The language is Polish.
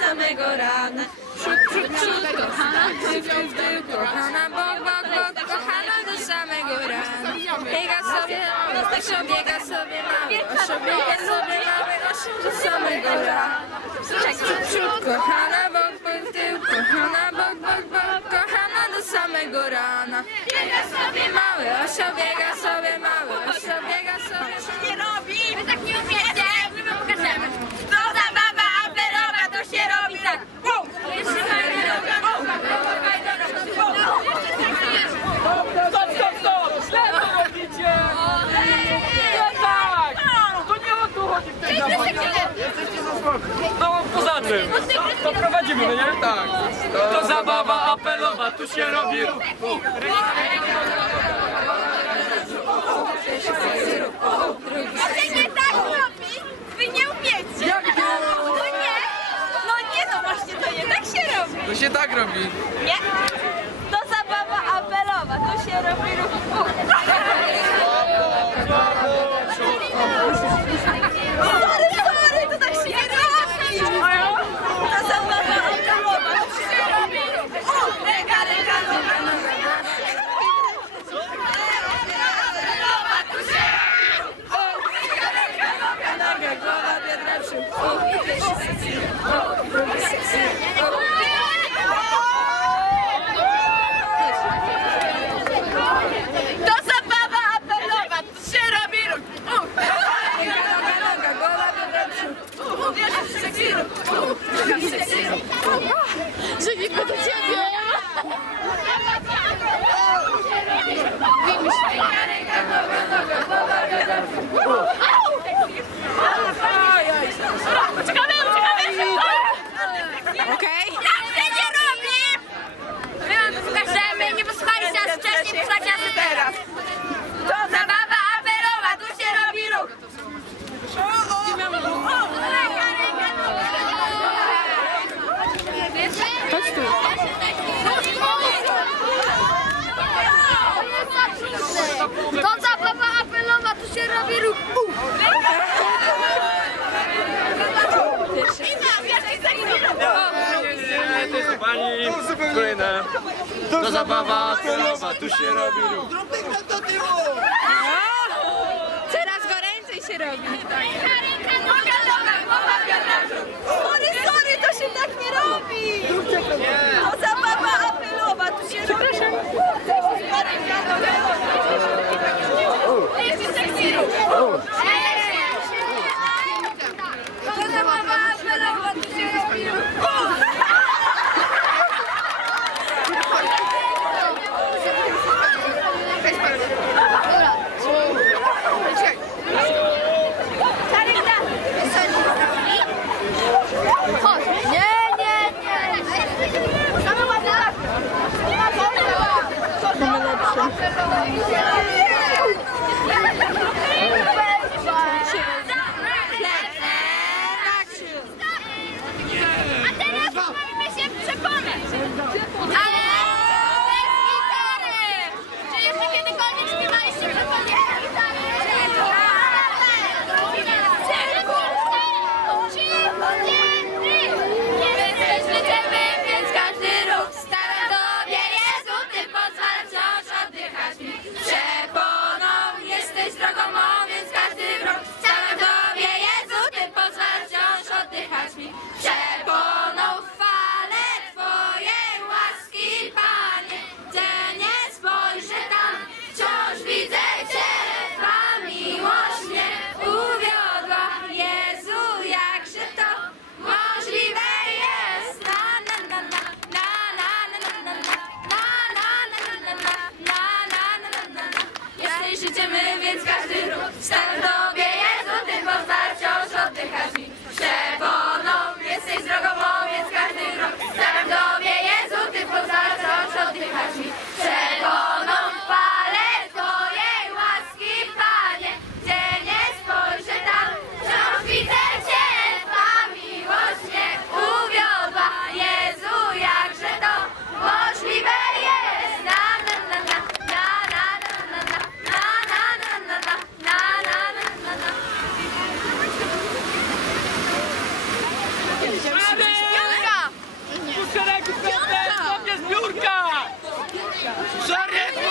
samego rana. Przód, przód, przód, kochana, tył, tył, kochana, bok, bok, bok, kochana do samego rana. Biega sobie, osio, biega sobie mały, biega sobie do samego rana. Przód, przód, przód, kochana, bok, bok, tył, kochana, bok, bok, bok, kochana do samego rana. Biega sobie mały, osio, biega sobie mały, osio, biega sobie mały. nie robi! Wy tak nie umiecie! My wam pokażemy! To zabawa apelowa, to się robi tak! Wow! Jeszcze fajnie robią! Stop, stop, stop! Źle to robicie! Nie tak! To nie o to chodzi w tej zabawie. No poza tym, to prowadzimy, no nie? Tak. To zabawa apelowa, tu się robi ruch. To się nie tak robi! Wy nie umiecie! Jak to? No nie! No nie, no właśnie to nie tak się robi! To się tak robi. Nie! To zabawa apelowa, to się robi ruch. Sorry, sorry, to tak się nie robi! To zabawa apelowa, to się robi ruch. Ręka, ręka, noga, noga. Apelowa, to się Nogę, głowa, biodra, przód. To zabawa apelowa, to się robi ruch. Noga, noga, noga, głowa, biodra, przód. Żywimy do ciebie! Uciekamy, uciekamy! Okej? Tak się nie robi! My wam to pokażemy, nie posłuchaliście nas wcześniej, posłuchajcie nas teraz. To zabawa apelowa, tu się robi ruch. Chodź tu. To zabawa apelowa, tu się robi ruch. Kolejne. To zabawa apelowa, tu się robi ruch. Coraz goręcej się robi. ¡Sorry!